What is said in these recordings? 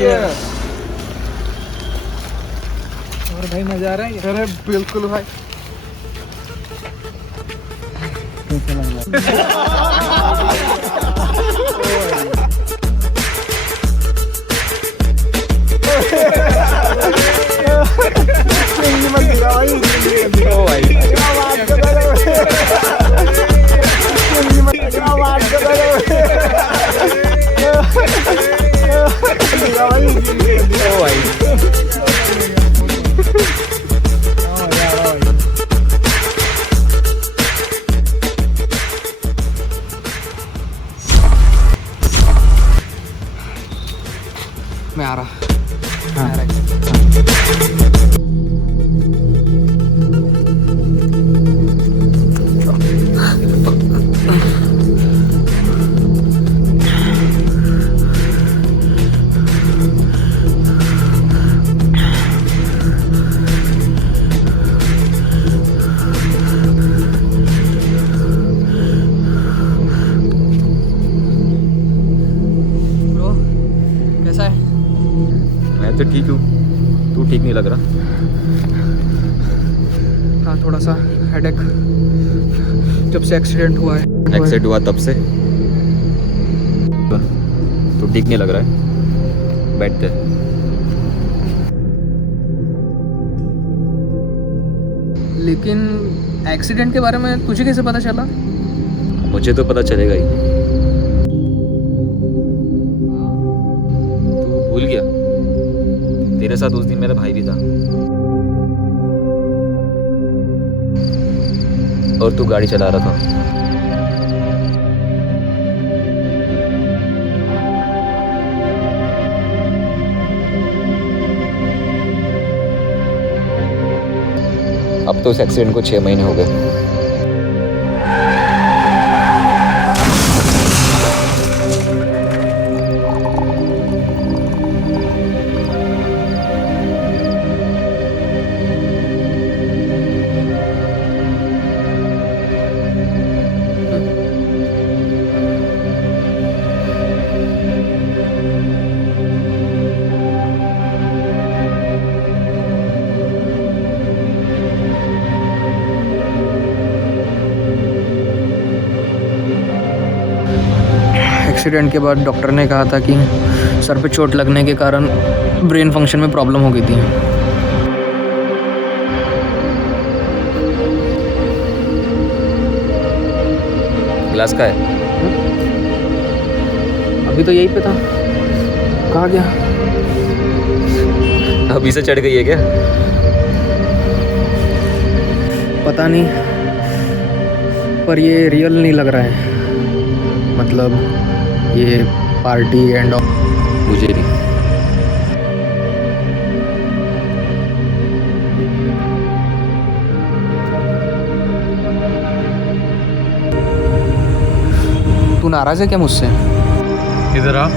और भाई मजा आ रहा है? अरे बिल्कुल भाई। मैं आ रहा। ब्रो कैसा है? मैं तो ठीक हूँ, तू ठीक नहीं लग रहा। हाँ थोड़ा सा हेडेक, जब से एक्सीडेंट हुआ है। एक्सीडेंट हुआ तब से तू ठीक नहीं लग रहा है, बैठते। लेकिन एक्सीडेंट के बारे में तुझे कैसे पता चला? मुझे तो पता चलेगा ही। तू भूल गया, तेरे साथ उस दिन मेरा भाई भी था और तू गाड़ी चला रहा था। अब तो उस एक्सीडेंट को 6 महीने हो गए। एक्सीडेंट के बाद डॉक्टर ने कहा था कि सर पे चोट लगने के कारण ब्रेन फंक्शन में प्रॉब्लम हो गई थी। गिलास का है? अभी तो यही पे था, कहाँ गया? अभी से चढ़ गई है क्या? पता नहीं, पर ये रियल नहीं लग रहा है। मतलब ये पार्टी एंड ऑल। मुझे नहीं। तू नाराज है क्या मुझसे? इधर आ।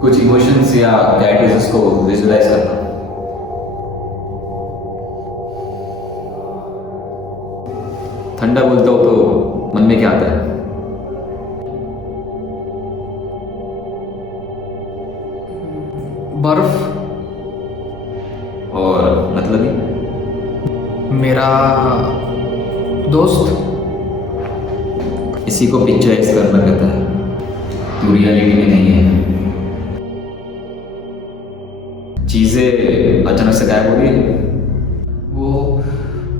कुछ इमोशंस या कैरेक्टर्स को विजुअलाइज करना। ठंडा बोलता हो तो मन में क्या आता है? बर्फ। और मतलब ही मेरा दोस्त। इसी को पिक्चराइज करना कहता है। तू रियलिटी में नहीं है। चीजें अचानक से गायब हो गई।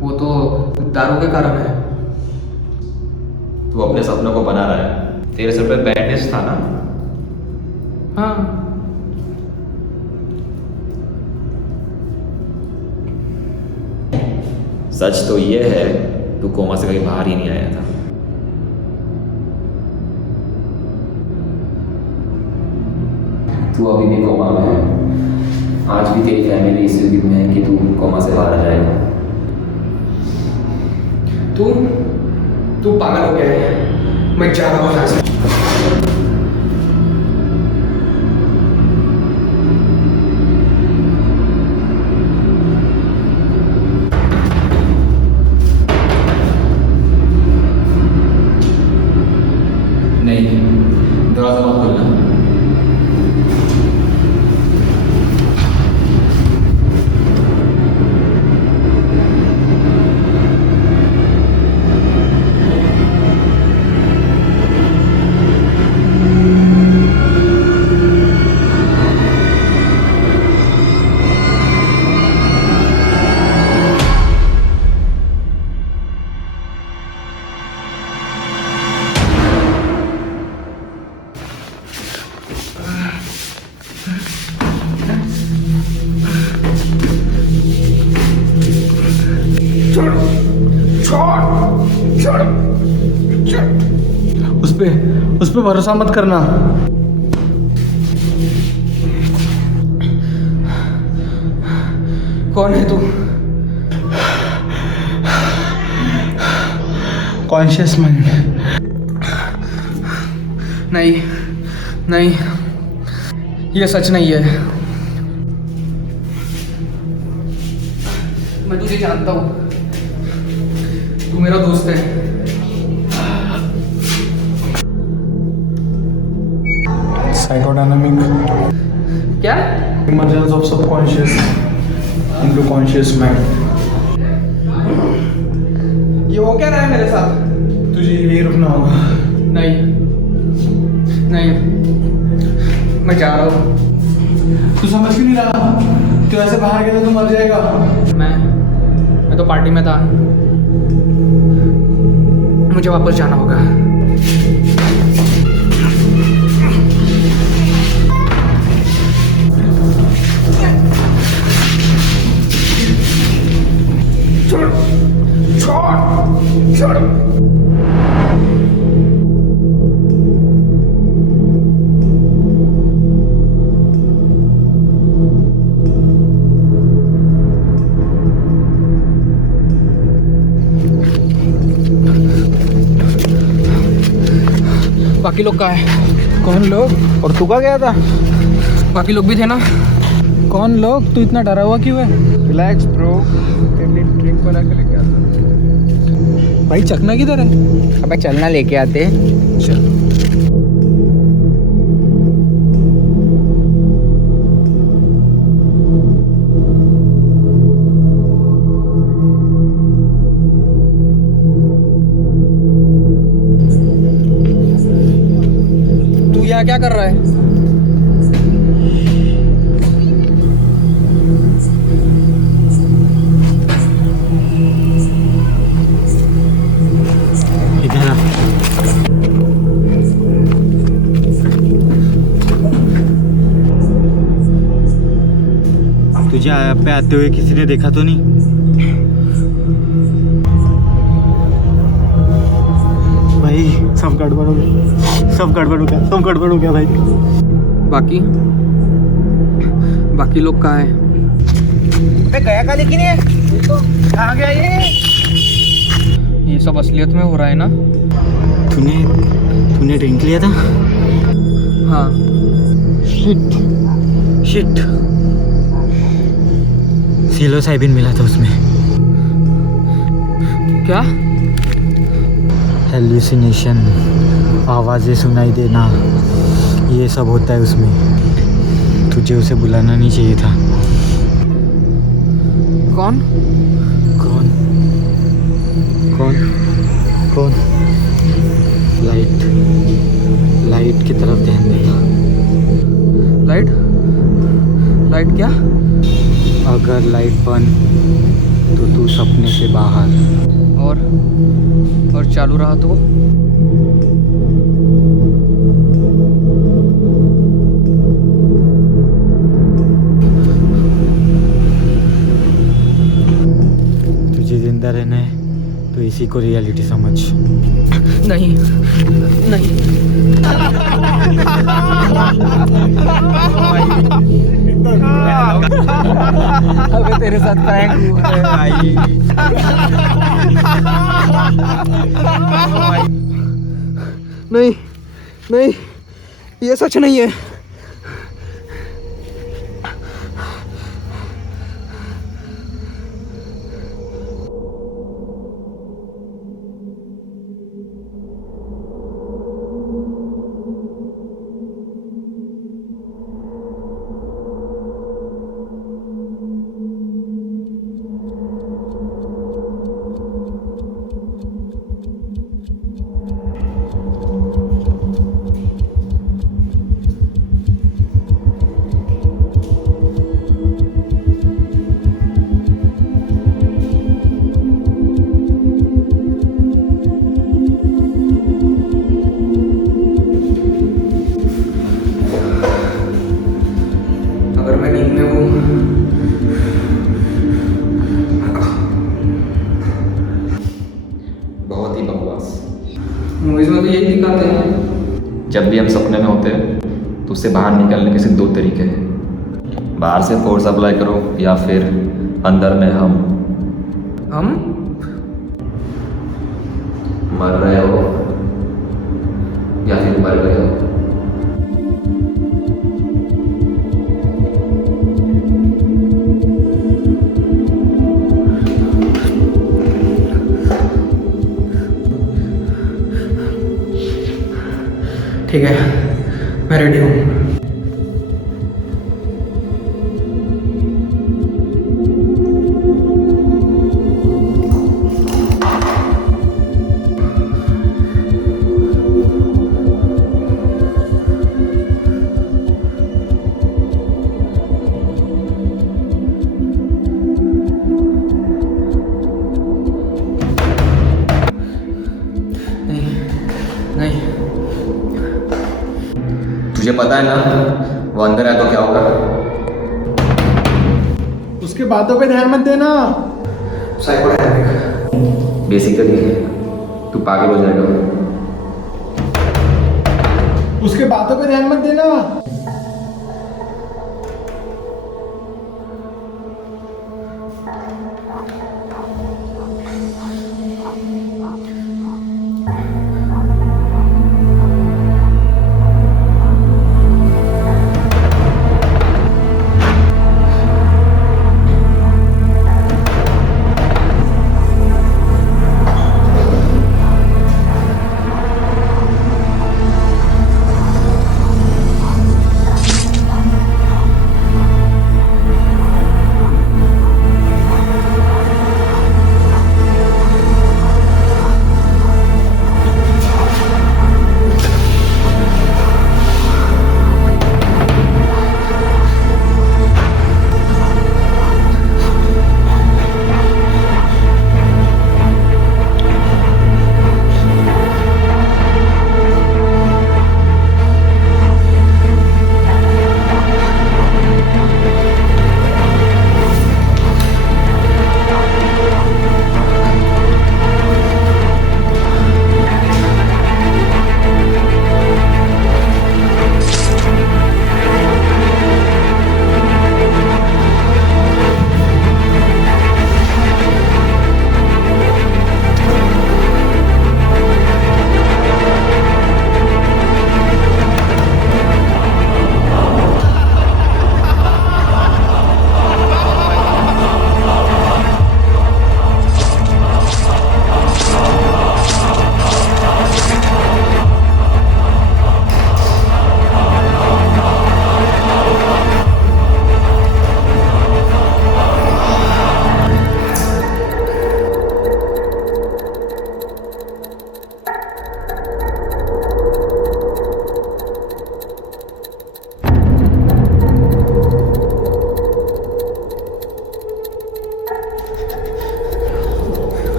वो तो दारू के कारण है। तू अपने सपनों को बना रहा है। तेरे सर पे बैडनेस था ना? हाँ। सच तो ये है, तू कोमा से कहीं बाहर ही नहीं आया था। तू अभी भी कोमा में है। आज भी तेरी फैमिली इस उम्मीद में है कि तू कोमा से बाहर आ जाएगा। तू पागल हो गया है। मैं जा रहा हूँ यहाँ से। नहीं, दरवाजा मत खोलना। उस पे भरोसा मत करना। कौन है तू? Conscious mind. नहीं, ये सच नहीं है। मैं तुझे जानता हूँ। तू मेरा दोस्त है। साइकोडायनामिक क्या? Emergence of subconscious into conscious mind. ये हो क्या रहा है मेरे साथ? तुझे यही रुकना होगा। नहीं, मैं जा रहा हूँ। तू समझ क्यों नहीं रहा? तू ऐसे बाहर गया तो मर जाएगा। मैं तो पार्टी में था। मुझे वापस जाना होगा। छोड़। बाकी लोग कहाँ है? कौन लोग? और तू कहाँ गया था? बाकी लोग भी थे ना। कौन लोग? तू इतना डरा हुआ क्यों है? रिलैक्स ब्रो, तेरे लिए ड्रिंक बना के लेके आता हूँ। भाई चखना किधर है? अबे चलना लेके आते। चल। तू यहाँ क्या कर रहा है? इधर आ। तुझे यहाँ पे आते हुए किसी ने देखा तो नहीं? भाई सब गड़बड़ हो गया। सब गड़बड़ हो गया भाई। बाकी लोग कहाँ है? अबे गया का लेकिन ये तो कहाँ गया ये? ये सब असलियत में हो रहा है ना? तूने ड्रिंक लिया था? हाँ। Shit shit. सिलोसाइबिन मिला था उसमें। क्या? हेल्यूसिनेशन, आवाज़ें सुनाई देना, ये सब होता है उसमें। तुझे उसे बुलाना नहीं चाहिए था। कौन? कौन कौन कौन? लाइट, लाइट की तरफ ध्यान देना। लाइट? लाइट क्या? अगर लाइट बंद तो तू सपने से बाहर। और चालू रहा तो? तुझे जिंदा रहना है तो इसी को रियलिटी समझ। नहीं नहीं। अबे तेरे साथ प्रैंक हुआ है भाई। नहीं नहीं, ये सच नहीं है। अगर मैं नींद में हूँ, बहुत ही बकवास। मूवीज में तो यही दिखाते हैं। जब भी हम सपने में होते हैं तो उससे बाहर निकलने के सिर्फ दो तरीके हैं। बाहर से फोर्स अप्लाई करो या फिर अंदर में हम मर रहे हो या फिर मर गए हो। ठीक है, मैं रेडी हूँ। नहीं, तुझे पता है ना वो अंदर है तो क्या होगा? उसके बातों पे ध्यान मत देना। साइकोडायनेमिक। बेसिकली तू पागल हो जाएगा। उसके बातों पे ध्यान मत देना।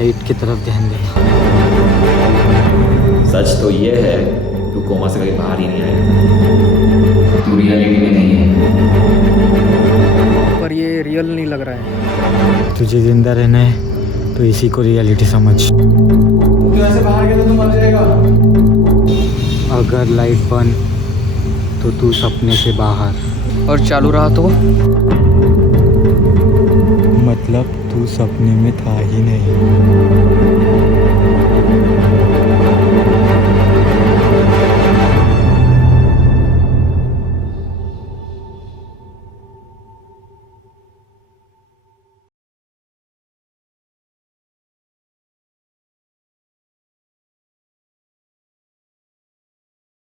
लाइट की तरफ ध्यान दे। सच तो ये है तू कोमा से कभी बाहर ही नहीं आया, तू रियलिटी में नहीं है। पर ये रियल नहीं लग रहा है। तुझे जिंदा रहना है तो इसी को रियलिटी समझ। तू ऐसे बाहर गया तो तू मर जाएगा। अगर लाइट बंद तो तू सपने से बाहर, और चालू रहा तो मतलब तू सपने में था ही नहीं।